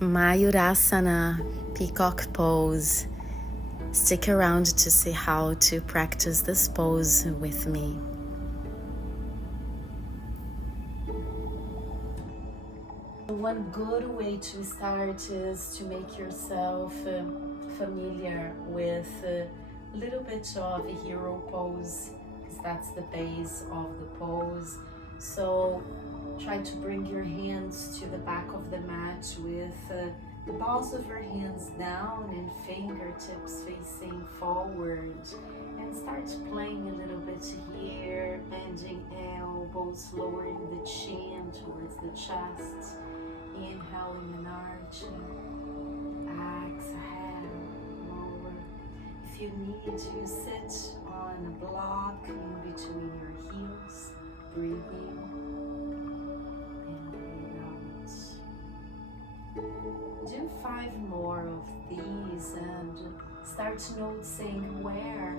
Mayurasana, Peacock pose. Stick around to see how to practice this pose with me. One good way to start is to make yourself familiar with a little bit of a hero pose, because that's the base of the pose. So try to bring your hands to the back of the mat with the balls of your hands down and fingertips facing forward, and start playing a little bit here, bending elbows, lowering the chin towards the chest, inhaling and arching, exhale, lower. If you need to sit on a block in between your heels, breathe in and breathe out. Do 5 more of these and start noticing where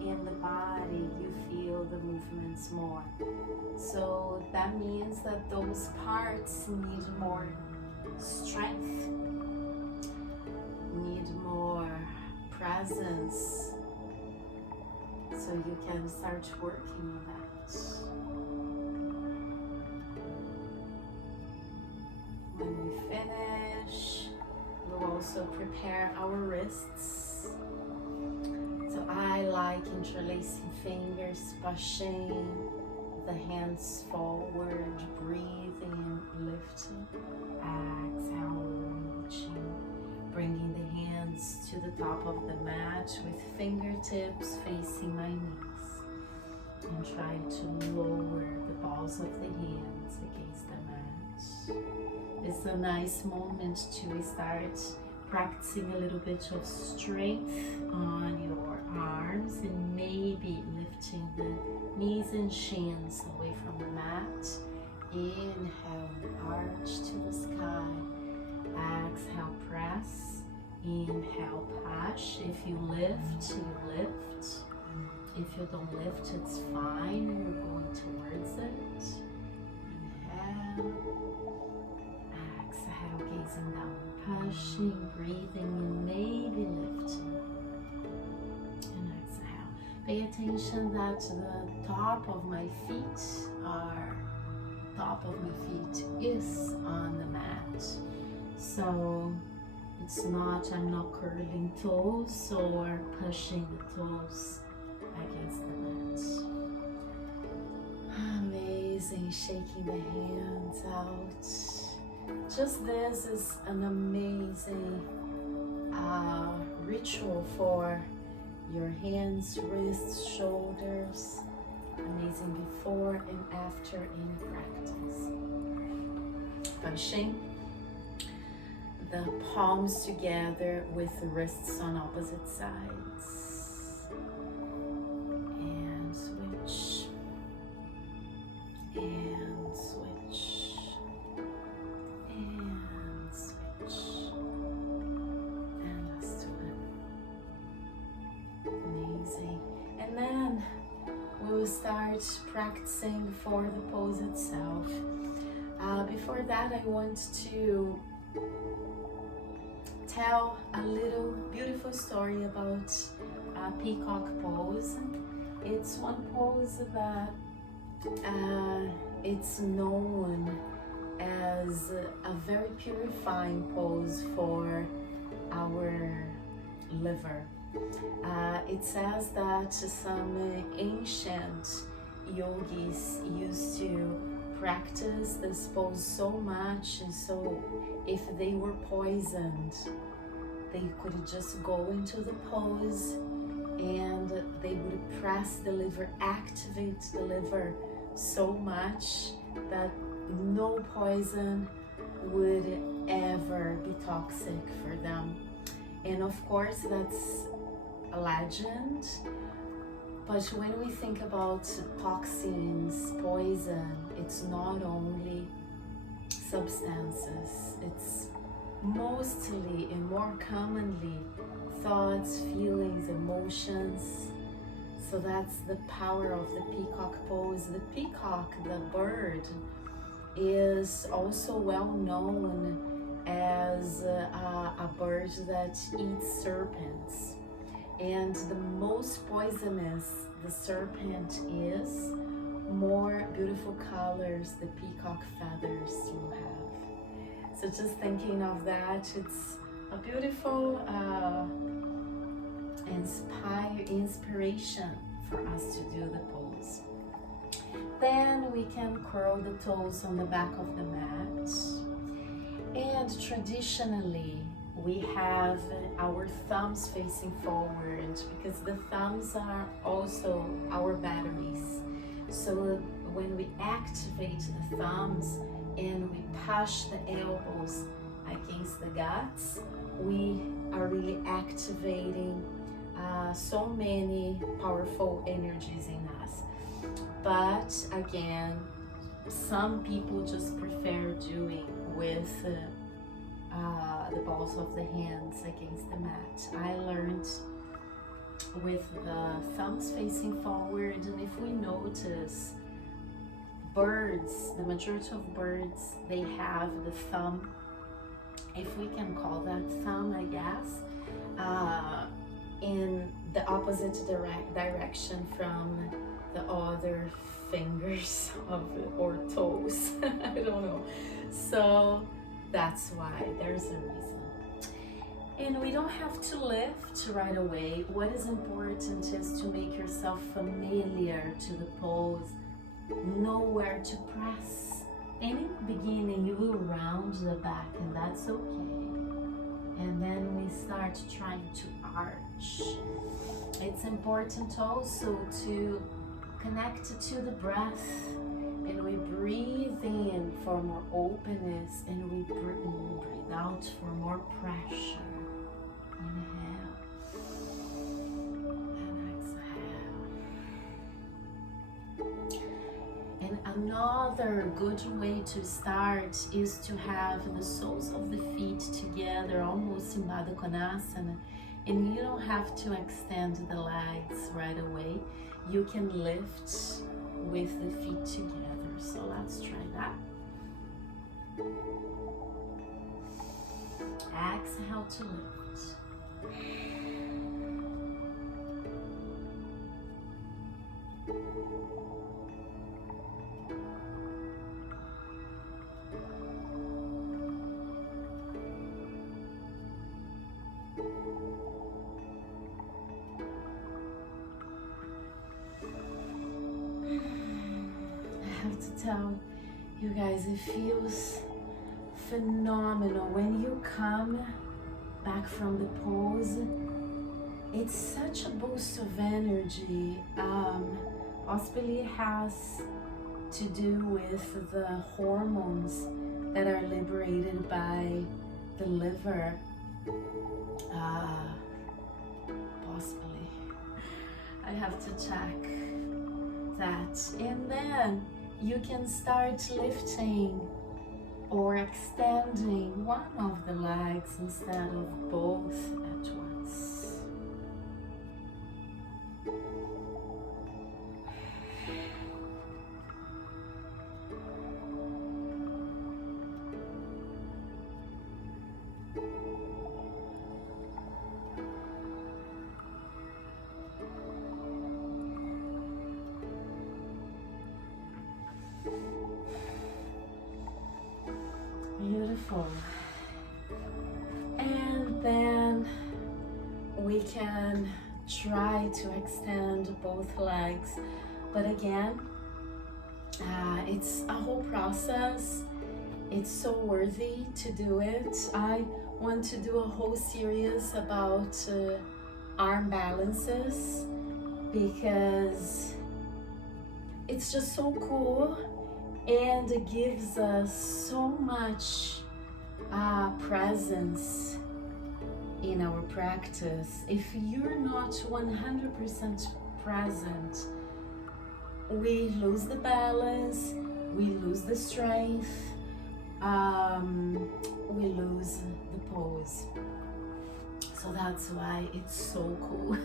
in the body you feel the movements more. So that means that those parts need more strength, need more presence, so you can start working on that. When we finish, we'll also prepare our wrists. So I like interlacing fingers, pushing the hands forward, breathing, lifting, exhale, reaching, bringing the hands to the top of the mat with fingertips facing my knees, and try to lower the balls of the hands against the mat. It's a nice moment to start practicing a little bit of strength on your arms, and maybe lifting the knees and shins away from the mat. Inhale, arch to the sky. Exhale, press. Inhale, push. If you lift, you lift. If you don't lift, it's fine. You're going towards it. Inhale. Exhale, gazing down, pushing, breathing, and maybe lifting. And exhale. Pay attention that the top of my feet is on the mat. So it's not, I'm not curling toes or pushing the toes against the mat. Amazing, shaking the hands out. Just this is an amazing ritual for your hands, wrists, shoulders. Amazing before and after any practice. Pushing the palms together with the wrists on opposite sides. And switch. And switch. And switch. And last one. Amazing. And then we'll start practicing for the pose itself. Before that, I want to tell a little beautiful story about Peacock pose. It's one pose that it's known as a very purifying pose for our liver. It says that some ancient yogis used to practice this pose so much, and so if they were poisoned, they could just go into the pose and they would press the liver, activate the liver so much that no poison would ever be toxic for them. And of course, that's a legend. But when we think about toxins, poison, it's not only substances, it's mostly and more commonly thoughts, feelings, emotions. So that's the power of the peacock pose. The peacock, the bird, is also well known as a bird that eats serpents. And the most poisonous the serpent is, more beautiful colors the peacock feathers will have. So just thinking of that, it's a beautiful inspiration for us to do the pose. Then we can curl the toes on the back of the mat. And traditionally, we have our thumbs facing forward because the thumbs are also our batteries. So when we activate the thumbs and we push the elbows against the guts, we are really activating so many powerful energies in us. But again, some people just prefer doing with the balls of the hands against the mat. I learned with the thumbs facing forward, and if we notice, birds, the majority of birds, they have the thumb, if we can call that thumb, I guess, in the opposite direction from the other fingers or toes. I don't know. So that's why there's a reason. And we don't have to lift right away. What is important is to make yourself familiar to the pose, know where to press. And in the beginning, you will round the back, and that's okay. And then we start trying to arch. It's important also to connect to the breath, and we breathe in for more openness, and we breathe out for more pressure. Inhale and exhale. And another good way to start is to have the soles of the feet together, almost in Baddha Konasana. And you don't have to extend the legs right away. You can lift with the feet together. So let's try that. Exhale to lift. Tell you guys, it feels phenomenal when you come back from the pose. It's such a boost of energy. Possibly has to do with the hormones that are liberated by the liver. Possibly. I have to check that. And then you can start lifting or extending one of the legs instead of both at once. Beautiful. And then we can try to extend both legs, but again, it's a whole process. It's so worthy to do it. I want to do a whole series about arm balances because it's just so cool. And it gives us so much presence in our practice. If you're not 100% present, we lose the balance, we lose the strength, we lose the pose. So that's why it's so cool.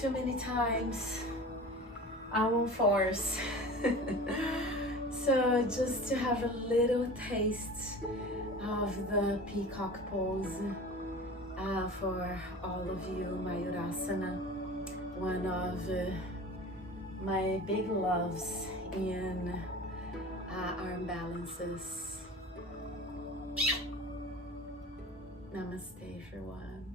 too many times. I won't force. So just to have a little taste of the peacock pose for all of you, Mayurasana, one of my big loves in arm balances. Namaste, everyone.